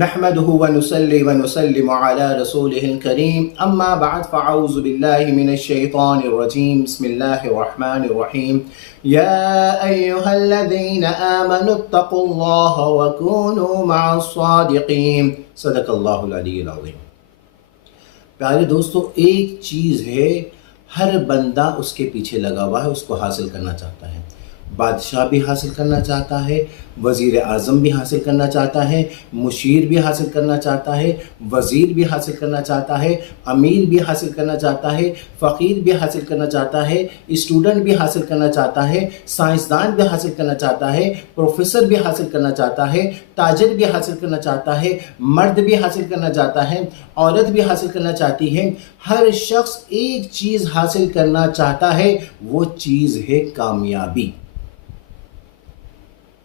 نحمده ونصلي ونسلم على رسوله الكريم اما بعد فاعوذ بالله من الشيطان الرجيم بسم الله الرحمن الرحيم يا ايها الذين آمنوا اتقوا الله وكونوا مع الصادقين صدق اللہ العلی العظیم۔ پیارے دوستو، ایک چیز ہے ہر بندہ اس کے پیچھے لگا ہوا ہے، اس کو حاصل کرنا چاہتا ہے۔ بادشاہ بھی حاصل کرنا چاہتا ہے، وزیر اعظم بھی حاصل کرنا چاہتا ہے، مشیر بھی حاصل کرنا چاہتا ہے، وزیر بھی حاصل کرنا چاہتا ہے، امیر بھی حاصل کرنا چاہتا ہے، فقیر بھی حاصل کرنا چاہتا ہے، اسٹوڈنٹ بھی حاصل کرنا چاہتا ہے، سائنسدان بھی حاصل کرنا چاہتا ہے، پروفیسر بھی حاصل کرنا چاہتا ہے، تاجر بھی حاصل کرنا چاہتا ہے، مرد بھی حاصل کرنا چاہتا ہے، عورت بھی حاصل کرنا چاہتی ہے۔ ہر شخص ایک چیز حاصل کرنا چاہتا ہے، وہ چیز ہے کامیابی۔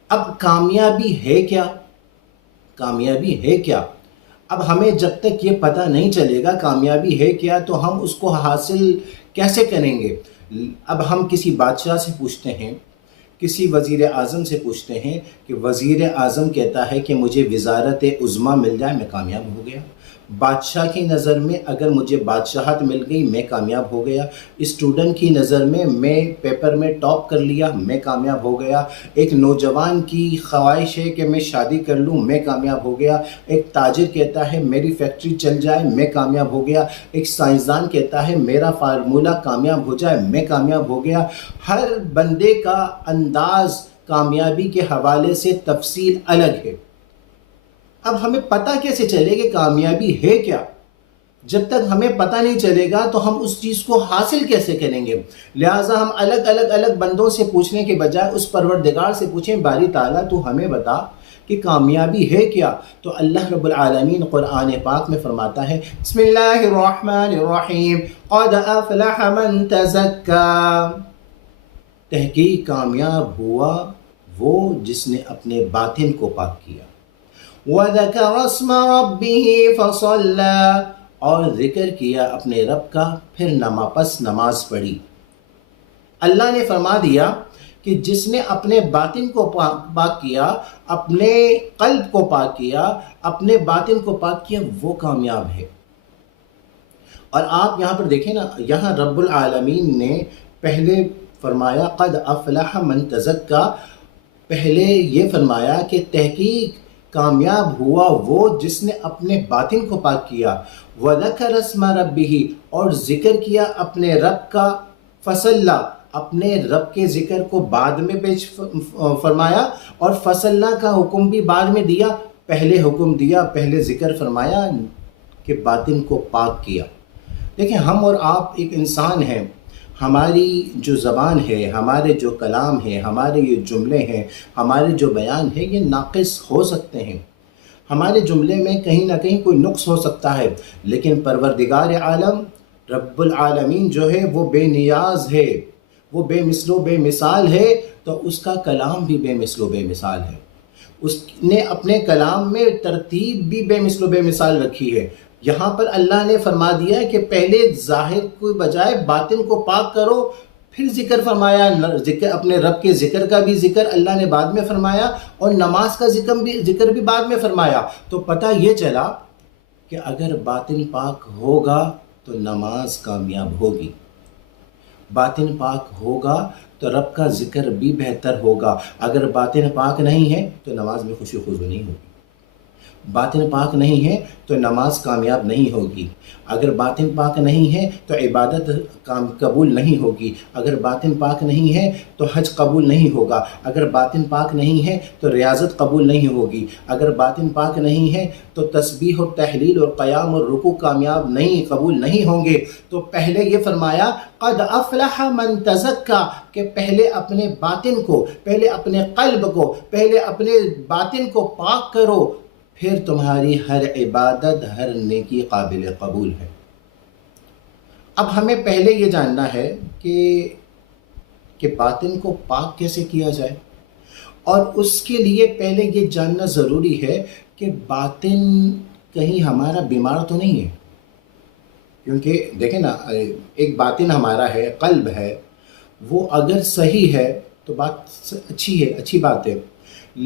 اب کامیابی ہے کیا؟ کامیابی ہے کیا؟ اب ہمیں جب تک یہ پتہ نہیں چلے گا کامیابی ہے کیا تو ہم اس کو حاصل کیسے کریں گے؟ اب ہم کسی بادشاہ سے پوچھتے ہیں، کسی وزیر اعظم سے پوچھتے ہیں کہ وزیر اعظم کہتا ہے کہ مجھے وزارت عظمیٰ مل جائے میں کامیاب ہو گیا۔ بادشاہ کی نظر میں اگر مجھے بادشاہت مل گئی میں کامیاب ہو گیا۔ اسٹوڈنٹ کی نظر میں پیپر میں ٹاپ کر لیا میں کامیاب ہو گیا۔ ایک نوجوان کی خواہش ہے کہ میں شادی کر لوں میں کامیاب ہو گیا۔ ایک تاجر کہتا ہے میری فیکٹری چل جائے میں کامیاب ہو گیا۔ ایک سائنسدان کہتا ہے میرا فارمولہ کامیاب ہو جائے میں کامیاب ہو گیا۔ ہر بندے کا انداز کامیابی کے حوالے سے تفصیل الگ ہے۔ اب ہمیں پتہ کیسے چلے کہ کامیابی ہے کیا؟ جب تک ہمیں پتہ نہیں چلے گا تو ہم اس چیز کو حاصل کیسے کریں گے؟ لہٰذا ہم الگ بندوں سے پوچھنے کے بجائے اس پروردگار سے پوچھیں، باری تعالیٰ تو ہمیں بتا کہ کامیابی ہے کیا؟ تو اللہ رب العالمین قرآن پاک میں فرماتا ہے بسم اللہ الرحمن الرحیم قد افلح من تزکا، تحقیق کامیاب ہوا وہ جس نے اپنے باطن کو پاک کیا۔ وَذَكَرَ اسْمَ رَبِّهِ فَصَلَّى، اور ذکر کیا اپنے رب کا پھر نماز پڑھی۔ اللہ نے فرما دیا کہ جس نے اپنے باطن کو پاک کیا، اپنے قلب کو پاک کیا، اپنے باطن کو پاک کیا، وہ کامیاب ہے۔ اور آپ یہاں پر دیکھیں نا، یہاں رب العالمین نے پہلے فرمایا قد افلح من تزکا، پہلے یہ فرمایا کہ تحقیق کامیاب ہوا وہ جس نے اپنے باطن کو پاک کیا۔ وَذَكَرَ اسْمَ رَبِّهِ، اور ذکر کیا اپنے رب کا، فصلہ، اپنے رب کے ذکر کو بعد میں پیش فرمایا، اور فصلہ کا حکم بھی بعد میں دیا۔ پہلے حکم دیا، پہلے ذکر فرمایا کہ باطن کو پاک کیا۔ دیکھیں ہم اور آپ ایک انسان ہیں، ہماری جو زبان ہے، ہمارے جو کلام ہے، ہمارے یہ جملے ہیں، ہمارے جو بیان ہے، یہ ناقص ہو سکتے ہیں۔ ہمارے جملے میں کہیں نہ کہیں کوئی نقص ہو سکتا ہے، لیکن پروردگار عالم رب العالمین جو ہے وہ بے نیاز ہے، وہ بے مثل و بے مثال ہے، تو اس کا کلام بھی بے مثل و بے مثال ہے۔ اس نے اپنے کلام میں ترتیب بھی بے مثل و بے مثال رکھی ہے۔ یہاں پر اللہ نے فرما دیا کہ پہلے ظاہر کو بجائے باطن کو پاک کرو، پھر ذکر فرمایا، ذکر اپنے رب کے ذکر کا بھی ذکر اللہ نے بعد میں فرمایا، اور نماز کا ذکر بھی بعد میں فرمایا۔ تو پتہ یہ چلا کہ اگر باطن پاک ہوگا تو نماز کامیاب ہوگی، باطن پاک ہوگا تو رب کا ذکر بھی بہتر ہوگا۔ اگر باطن پاک نہیں ہے تو نماز میں خوشی خضو نہیں ہوگی، باطن پاک نہیں ہے تو نماز کامیاب نہیں ہوگی، اگر باطن پاک نہیں ہے تو عبادت قبول نہیں ہوگی، اگر باطن پاک نہیں ہے تو حج قبول نہیں ہوگا، اگر باطن پاک نہیں ہے تو ریاضت قبول نہیں ہوگی، اگر باطن پاک نہیں ہے تو تسبیح اور تحلیل اور قیام اور رکوع کامیاب نہیں، قبول نہیں ہوں گے۔ تو پہلے یہ فرمایا قد افلح من تزکا، کہ پہلے اپنے باطن کو، پہلے اپنے قلب کو، پہلے اپنے باطن کو پاک کرو، پھر تمہاری ہر عبادت، ہر نیکی قابل قبول ہے۔ اب ہمیں پہلے یہ جاننا ہے کہ باطن کو پاک کیسے کیا جائے، اور اس کے لیے پہلے یہ جاننا ضروری ہے کہ باطن کہیں ہمارا بیمار تو نہیں ہے۔ کیونکہ دیکھیں نا، ایک باطن ہمارا ہے، قلب ہے، وہ اگر صحیح ہے تو بات اچھی ہے، اچھی بات ہے،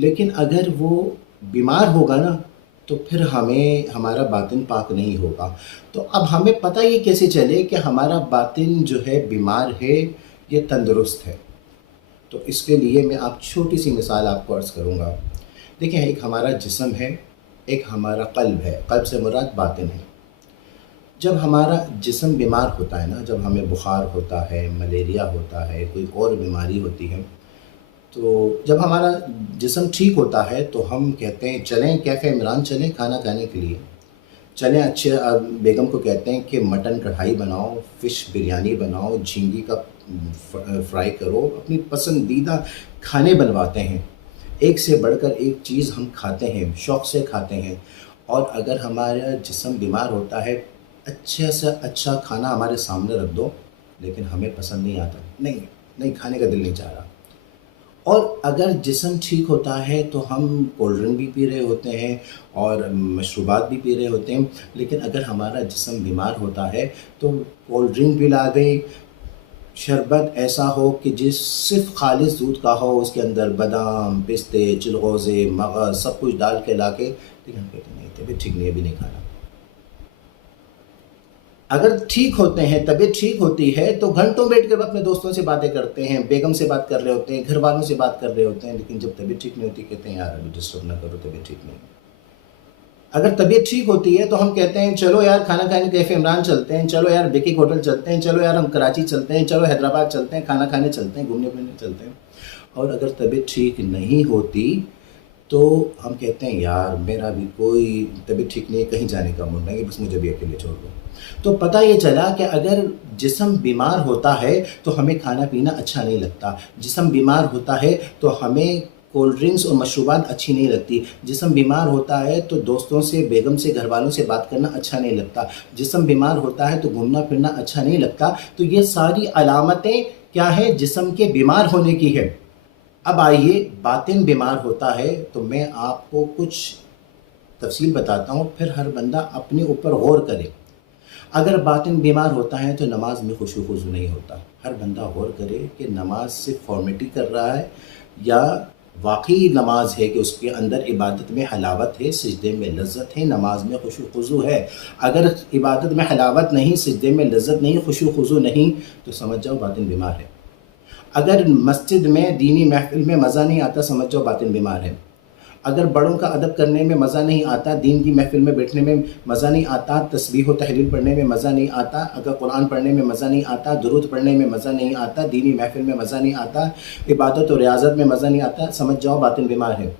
لیکن اگر وہ بیمار ہوگا نا تو پھر ہمیں ہمارا باطن پاک نہیں ہوگا۔ تو اب ہمیں پتہ یہ کیسے چلے کہ ہمارا باطن جو ہے بیمار ہے یا تندرست ہے؟ تو اس کے لیے میں آپ چھوٹی سی مثال آپ کو عرض کروں گا۔ دیکھیں، ایک ہمارا جسم ہے، ایک ہمارا قلب ہے۔ قلب سے مراد باطن ہے۔ جب ہمارا جسم بیمار ہوتا ہے نا، جب ہمیں بخار ہوتا ہے، ملیریا ہوتا ہے، کوئی اور بیماری ہوتی ہے، تو جب ہمارا جسم ٹھیک ہوتا ہے تو ہم کہتے ہیں چلیں کیفے عمران، چلیں کھانا کھانے کے لیے، چلیں اچھے بیگم کو کہتے ہیں کہ مٹن کڑھائی بناؤ، فش بریانی بناؤ، جھینگی کا فرائی کرو، اپنی پسندیدہ کھانے بنواتے ہیں۔ ایک سے بڑھ کر ایک چیز ہم کھاتے ہیں، شوق سے کھاتے ہیں۔ اور اگر ہمارا جسم بیمار ہوتا ہے، اچھے سے اچھا کھانا ہمارے سامنے رکھ دو لیکن ہمیں پسند نہیں آتا، نہیں کھانے کا دل نہیں چاہ رہا۔ اور اگر جسم ٹھیک ہوتا ہے تو ہم کولڈ ڈرنک بھی پی رہے ہوتے ہیں اور مشروبات بھی پی رہے ہوتے ہیں، لیکن اگر ہمارا جسم بیمار ہوتا ہے تو کولڈ ڈرنک بھی لا گئی، شربت ایسا ہو کہ جس صرف خالص دودھ کا ہو، اس کے اندر بادام، پستے، چلغوزے، مغز سب کچھ ڈال کے لا کے، لیکن ہم کہتے ہیں نہیں طبیعت ٹھیک نہیں ہے، ابھی نہیں کھانا۔ اگر ٹھیک ہوتے ہیں، طبیعت ٹھیک ہوتی ہے تو گھنٹوں بیٹھ کر اپنے دوستوں سے باتیں کرتے ہیں، بیگم سے بات کر رہے ہوتے ہیں، گھر والوں سے بات کر رہے ہوتے ہیں، لیکن جب طبیعت ٹھیک نہیں ہوتی کہتے ہیں یار ابھی ڈسٹرب نہ کرو، طبیعت ٹھیک نہیں ہے۔ اگر طبیعت ٹھیک ہوتی ہے تو ہم کہتے ہیں چلو یار کھانا کھانے کیفے عمران چلتے ہیں، چلو یار بیکک ہوٹل چلتے ہیں، چلو یار ہم کراچی چلتے ہیں، چلو حیدرآباد چلتے ہیں، کھانا کھانے چلتے ہیں، گھومنے پھرنے چلتے ہیں۔ اور اگر طبیعت ٹھیک نہیں ہوتی تو ہم کہتے ہیں یار میرا بھی کوئی طبیعت ٹھیک نہیں ہے، کہیں جانے کا من نہیں ہے، بس مجھے بھی اکیلے چھوڑ دو۔ تو پتہ یہ چلا کہ اگر جسم بیمار ہوتا ہے تو ہمیں کھانا پینا اچھا نہیں لگتا، جسم بیمار ہوتا ہے تو ہمیں کولڈ ڈرنکس اور مشروبات اچھی نہیں لگتی، جسم بیمار ہوتا ہے تو دوستوں سے، بیگم سے، گھر والوں سے بات کرنا اچھا نہیں لگتا، جسم بیمار ہوتا ہے تو گھومنا پھرنا اچھا نہیں لگتا۔ تو یہ ساری علامتیں کیا ہیں؟ جسم کے بیمار ہونے کی ہے۔ اب آئیے، باطن بیمار ہوتا ہے تو میں آپ کو کچھ تفصیل بتاتا ہوں، پھر ہر بندہ اپنے اوپر غور کرے۔ اگر باطن بیمار ہوتا ہے تو نماز میں خشوع و خضوع نہیں ہوتا۔ ہر بندہ غور کرے کہ نماز صرف فارمیلٹی کر رہا ہے یا واقعی نماز ہے کہ اس کے اندر عبادت میں حلاوت ہے، سجدے میں لذت ہے، نماز میں خشوع و خضوع ہے۔ اگر عبادت میں حلاوت نہیں، سجدے میں لذت نہیں، خشوع و خضوع نہیں، تو سمجھ جاؤ باطن بیمار ہے۔ اگر مسجد میں، دینی محفل میں مزہ نہیں آتا، سمجھ جاؤ باطن بیمار ہے۔ اگر بڑوں کا ادب کرنے میں مزہ نہیں آتا، دین کی محفل میں بیٹھنے میں مزہ نہیں آتا، تسبیح و تحلیل پڑھنے میں مزہ نہیں آتا، اگر قرآن پڑھنے میں مزہ نہیں آتا، درود پڑھنے میں مزہ نہیں آتا، دینی محفل میں مزہ نہیں آتا، عبادت و ریاضت میں مزہ نہیں آتا، سمجھ جاؤ باطن بیمار ہے۔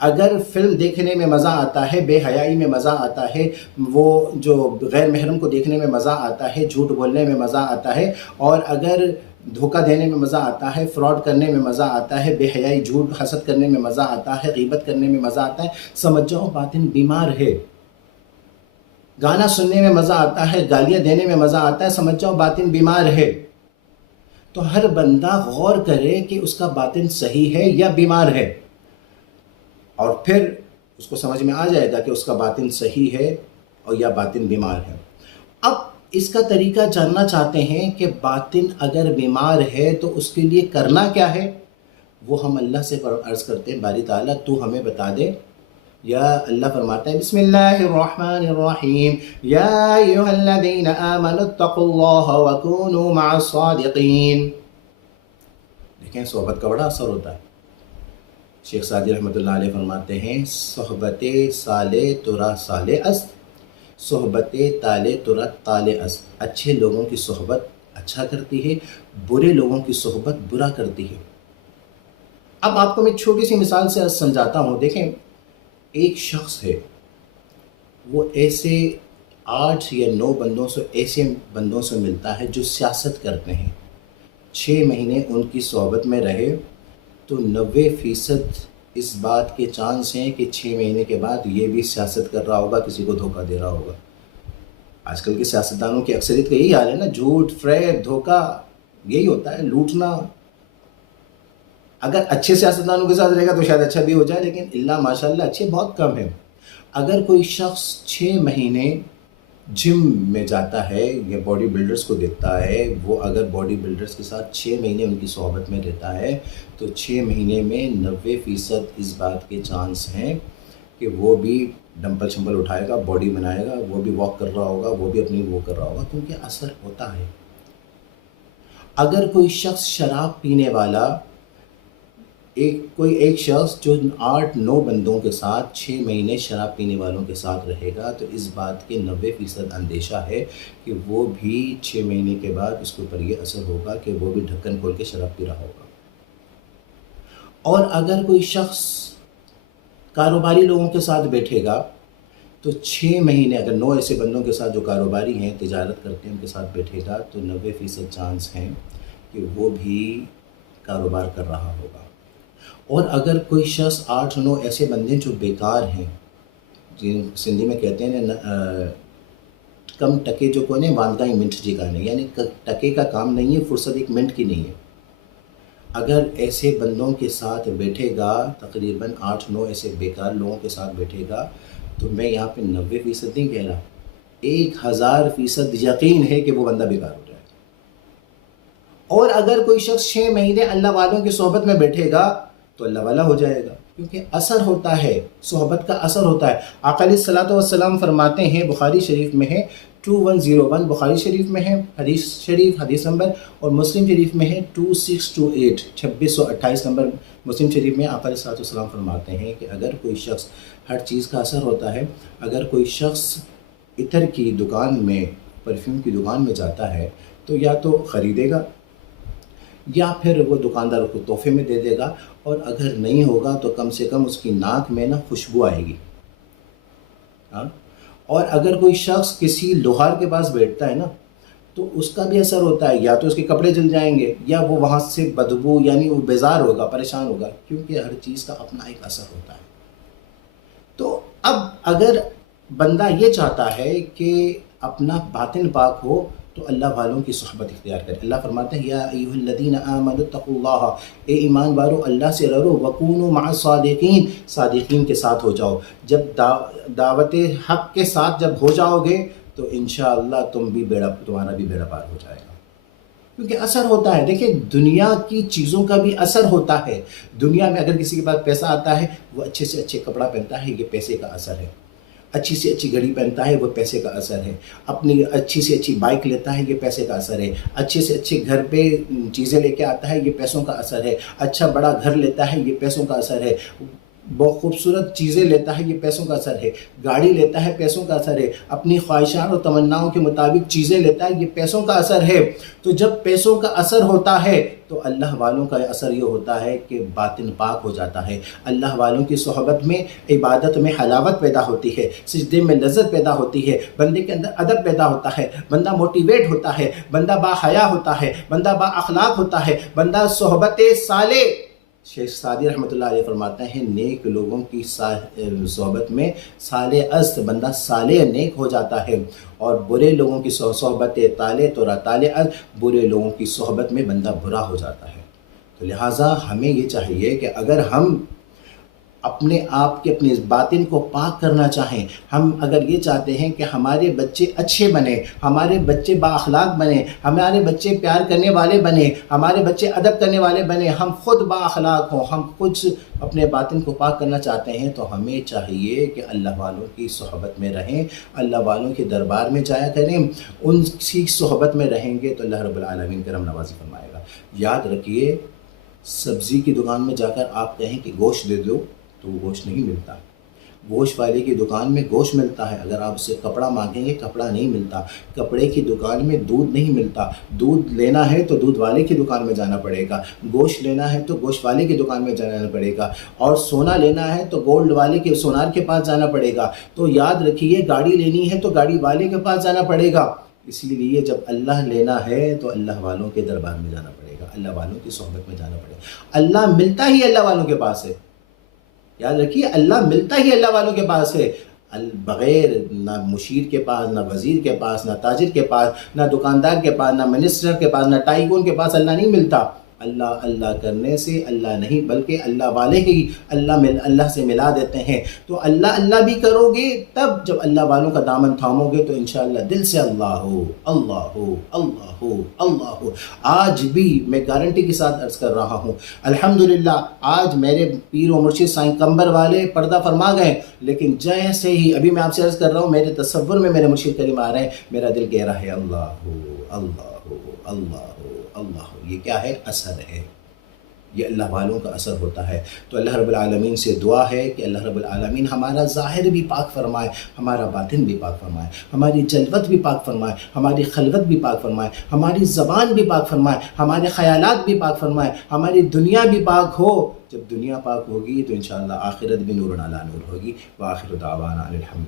اگر فلم دیکھنے میں مزہ آتا ہے، بے حیائی میں مزہ آتا ہے، وہ جو غیر محرم کو دیکھنے میں مزہ آتا ہے، جھوٹ بولنے میں مزہ آتا ہے، اور اگر دھوکہ دینے میں مزہ آتا ہے، فراڈ کرنے میں مزہ آتا ہے، بے حیائی، جھوٹ، حسد کرنے میں مزہ آتا ہے، غیبت کرنے میں مزہ آتا ہے، سمجھ جاؤ باطن بیمار ہے۔ گانا سننے میں مزہ آتا ہے، گالیاں دینے میں مزہ آتا ہے، سمجھ جاؤ باطن بیمار ہے۔ تو ہر بندہ غور کرے کہ اس کا باطن صحیح ہے یا بیمار ہے، اور پھر اس کو سمجھ میں آ جائے گا کہ اس کا باطن صحیح ہے اور یا باطن بیمار ہے۔ اب اس کا طریقہ جاننا چاہتے ہیں کہ باطن اگر بیمار ہے تو اس کے لیے کرنا کیا ہے؟ وہ ہم اللہ سے عرض کرتے ہیں باری تعالیٰ تو ہمیں بتا دے۔ یا اللہ فرماتا ہے بسم اللہ الرحمن الرحیم، یا ایھا الذین آمنوا اتقوا اللہ وکونوا مع الصادقین۔ دیکھیں صحبت کا بڑا اثر ہوتا ہے۔ شیخ سعدی رحمۃ اللہ علیہ فرماتے ہیں صحبت صالح ترا صالح است، صحبت تالے ترا تالے است۔ اچھے لوگوں کی صحبت اچھا کرتی ہے، برے لوگوں کی صحبت برا کرتی ہے۔ اب آپ کو میں چھوٹی سی مثال سے سمجھاتا ہوں۔ دیکھیں، ایک شخص ہے، وہ ایسے 8 یا 9 بندوں سے، ایسے بندوں سے ملتا ہے جو سیاست کرتے ہیں۔ 6 مہینے ان کی صحبت میں رہے تو 90% اس بات کے چانس ہیں کہ 6 مہینے کے بعد یہ بھی سیاست کر رہا ہوگا، کسی کو دھوکہ دے رہا ہوگا۔ آج کل کے سیاستدانوں کی اکثریت کا یہی حال ہے نا، جھوٹ، فریب، دھوکہ، یہی ہوتا ہے، لوٹنا۔ اگر اچھے سیاستدانوں کے ساتھ رہے گا تو شاید اچھا بھی ہو جائے، لیکن اللہ ماشاءاللہ اچھے بہت کم ہیں۔ اگر کوئی شخص 6 مہینے جم میں جاتا ہے یا باڈی بلڈرز کو دیکھتا ہے، وہ اگر باڈی بلڈرز کے ساتھ 6 مہینے ان کی صحبت میں رہتا ہے تو 6 مہینے میں 90% اس بات کے چانس ہیں کہ وہ بھی ڈمپل شمپل اٹھائے گا، باڈی بنائے گا، وہ بھی واک کر رہا ہوگا، وہ بھی اپنی وہ کر رہا ہوگا، کیونکہ اثر ہوتا ہے۔ اگر کوئی شخص شراب پینے والا کوئی ایک شخص جو 8-9 بندوں کے ساتھ 6 مہینے شراب پینے والوں کے ساتھ رہے گا، تو اس بات کے 90% اندیشہ ہے کہ وہ بھی 6 مہینے کے بعد اس کے اوپر یہ اثر ہوگا کہ وہ بھی ڈھکن کھول کے شراب پی رہا ہوگا۔ اور اگر کوئی شخص کاروباری لوگوں کے ساتھ بیٹھے گا تو 6 مہینے اگر 9 ایسے بندوں کے ساتھ جو کاروباری ہیں، تجارت کرتے ہیں، ان کے ساتھ بیٹھے گا تو 90% چانس ہیں کہ وہ بھی کاروبار کر رہا ہوگا۔ اور اگر کوئی شخص 8-9 ایسے بندے جو بیکار ہیں، جن سندھی میں کہتے ہیں کم ٹکے جو کونے واندگائی منٹ جی کا نہیں، یعنی ٹکے کا کام نہیں ہے، فرصت ایک منٹ کی نہیں ہے۔ اگر ایسے بندوں کے ساتھ بیٹھے گا، تقریباً 8-9 ایسے بیکار لوگوں کے ساتھ بیٹھے گا، تو میں یہاں پہ 90% نہیں کہہ رہا، 1000% یقین ہے کہ وہ بندہ بیکار ہو جائے گا۔ اور اگر کوئی شخص 6 مہینے اللہ والوں کی صحبت میں بیٹھے گا تو اللہ والا ہو جائے گا، کیونکہ اثر ہوتا ہے، صحبت کا اثر ہوتا ہے۔ آقا علیہ الصلوۃ والسلام فرماتے ہیں، بخاری شریف میں ہے 2101، بخاری شریف میں ہے حدیث نمبر، اور مسلم شریف میں ہے 2628، 2628 نمبر مسلم شریف میں آقا علیہ الصلوۃ والسلام فرماتے ہیں کہ اگر کوئی شخص، ہر چیز کا اثر ہوتا ہے، اگر کوئی شخص عطر کی دکان میں، پرفیوم کی دکان میں جاتا ہے تو یا تو خریدے گا یا پھر وہ دکاندار کو تحفے میں دے دے گا، اور اگر نہیں ہوگا تو کم سے کم اس کی ناک میں نا خوشبو آئے گی۔ ہاں، اور اگر کوئی شخص کسی لوہار کے پاس بیٹھتا ہے نا تو اس کا بھی اثر ہوتا ہے، یا تو اس کے کپڑے جل جائیں گے یا وہ وہاں سے بدبو، یعنی وہ بیزار ہوگا، پریشان ہوگا، کیونکہ ہر چیز کا اپنا ایک اثر ہوتا ہے۔ تو اب اگر بندہ یہ چاہتا ہے کہ اپنا باطن پاک ہو تو اللہ والوں کی صحبت اختیار کرے۔ اللہ فرماتے ہیں یا ایھا الذین آمنوا اتقوا اللہ، اے ایمان والو اللہ سے ڈرو، وکونوا مع الصادقین، صادقین کے ساتھ ہو جاؤ۔ جب دعوت حق کے ساتھ جب ہو جاؤ گے تو انشاءاللہ تمہارا بھی بیڑا پار ہو جائے گا، کیونکہ اثر ہوتا ہے۔ دیکھیں دنیا کی چیزوں کا بھی اثر ہوتا ہے۔ دنیا میں اگر کسی کے پاس پیسہ آتا ہے، وہ اچھے سے اچھے کپڑا پہنتا ہے، یہ پیسے کا اثر ہے۔ اچھی سے اچھی گھڑی پہنتا ہے، وہ پیسے کا اثر ہے۔ اپنی اچھی سے اچھی بائک لیتا ہے، یہ پیسے کا اثر ہے۔ اچھے سے اچھے گھر پہ چیزیں لے کے آتا ہے، یہ پیسوں کا اثر ہے۔ اچھا بڑا گھر لیتا ہے، یہ پیسوں کا اثر ہے۔ بہت خوبصورت چیزیں لیتا ہے، یہ پیسوں کا اثر ہے۔ گاڑی لیتا ہے، پیسوں کا اثر ہے۔ اپنی خواہشات اور تمناؤں کے مطابق چیزیں لیتا ہے، یہ پیسوں کا اثر ہے۔ تو جب پیسوں کا اثر ہوتا ہے تو اللہ والوں کا اثر یہ ہوتا ہے کہ باطن پاک ہو جاتا ہے۔ اللہ والوں کی صحبت میں عبادت میں حلاوت پیدا ہوتی ہے، سجدے میں لذت پیدا ہوتی ہے، بندے کے اندر ادب پیدا ہوتا ہے، بندہ موٹیویٹ ہوتا ہے، بندہ با حیا ہوتا ہے، بندہ با اخلاق ہوتا ہے، بندہ صحبت صالح، شیخ سعدی رحمۃ اللہ علیہ فرماتے ہیں نیک لوگوں کی صحبت میں صالح ازد، بندہ صالح نیک ہو جاتا ہے، اور برے لوگوں کی صحبت طالع ازد، برے لوگوں کی صحبت میں بندہ برا ہو جاتا ہے۔ تو لہٰذا ہمیں یہ چاہیے کہ اگر ہم اپنے آپ کے اپنے باطن کو پاک کرنا چاہیں، ہم اگر یہ چاہتے ہیں کہ ہمارے بچے اچھے بنیں، ہمارے بچے با اخلاق بنیں، ہمارے بچے پیار کرنے والے بنیں، ہمارے بچے ادب کرنے والے بنیں، ہم خود با اخلاق ہوں، ہم خود اپنے باطن کو پاک کرنا چاہتے ہیں، تو ہمیں چاہیے کہ اللہ والوں کی صحبت میں رہیں، اللہ والوں کے دربار میں جایا کریں۔ ان کی صحبت میں رہیں گے تو اللہ رب العالمین کرم نوازی فرمائے گا۔ یاد رکھیے، سبزی کی دکان میں جا کر آپ کہیں کہ گوشت دے دو تو وہ گوشت نہیں ملتا۔ گوشت والے کی دکان میں گوشت ملتا ہے، اگر آپ اس سے کپڑا مانگیں گے کپڑا نہیں ملتا۔ کپڑے کی دکان میں دودھ نہیں ملتا، دودھ لینا ہے تو دودھ والے کی دکان میں جانا پڑے گا، گوشت لینا ہے تو گوشت والے کی دکان میں جانا پڑے گا، اور سونا لینا ہے تو گولڈ والے کے سونار کے پاس جانا پڑے گا۔ تو یاد رکھیے، گاڑی لینی ہے تو گاڑی والے کے پاس جانا پڑے گا۔ اسی لیے جب اللہ لینا ہے تو اللہ والوں کے دربار میں جانا پڑے گا، اللہ والوں کی صحبت میں جانا پڑے گا۔ اللہ ملتا ہی اللہ والوں کے پاس ہے، یاد رکھیے، اللہ ملتا ہی اللہ والوں کے پاس ہے، بغیر نہ مشیر کے پاس، نہ وزیر کے پاس، نہ تاجر کے پاس، نہ دکاندار کے پاس، نہ منسٹر کے پاس، نہ ٹائکون کے پاس اللہ نہیں ملتا۔ اللہ اللہ کرنے سے اللہ نہیں بلکہ اللہ والے ہی اللہ سے ملا دیتے ہیں۔ تو اللہ اللہ بھی کرو گے، تب جب اللہ والوں کا دامن تھامو گے تو انشاءاللہ دل سے اللہ ہو اللہ ہو اللہ ہو اللہ ہو۔ آج بھی میں گارنٹی کے ساتھ عرض کر رہا ہوں، الحمدللہ آج میرے پیر و مرشد سائیں کمبر والے پردہ فرما گئے، لیکن جیسے ہی ابھی میں آپ سے عرض کر رہا ہوں میرے تصور میں میرے مرشد کریم آ رہے ہیں، میرا دل کہہ رہا ہے اللہ ہو اللہ ہو اللہ ہو اللہ ہو۔ یہ کیا ہے؟ اثر ہے، یہ اللہ والوں کا اثر ہوتا ہے۔ تو اللہ رب العالمین سے دعا ہے کہ اللہ رب العالمین ہمارا ظاہر بھی پاک فرمائے، ہمارا باطن بھی پاک فرمائے، ہماری جلوت بھی پاک فرمائے، ہماری خلوت بھی پاک فرمائے، ہماری زبان بھی پاک فرمائے، ہمارے خیالات بھی پاک فرمائے، ہماری دنیا بھی پاک ہو۔ جب دنیا پاک ہوگی تو انشاءاللہ آخرت بھی نور علی نور ہوگی۔ وآخر دعوانا الحمد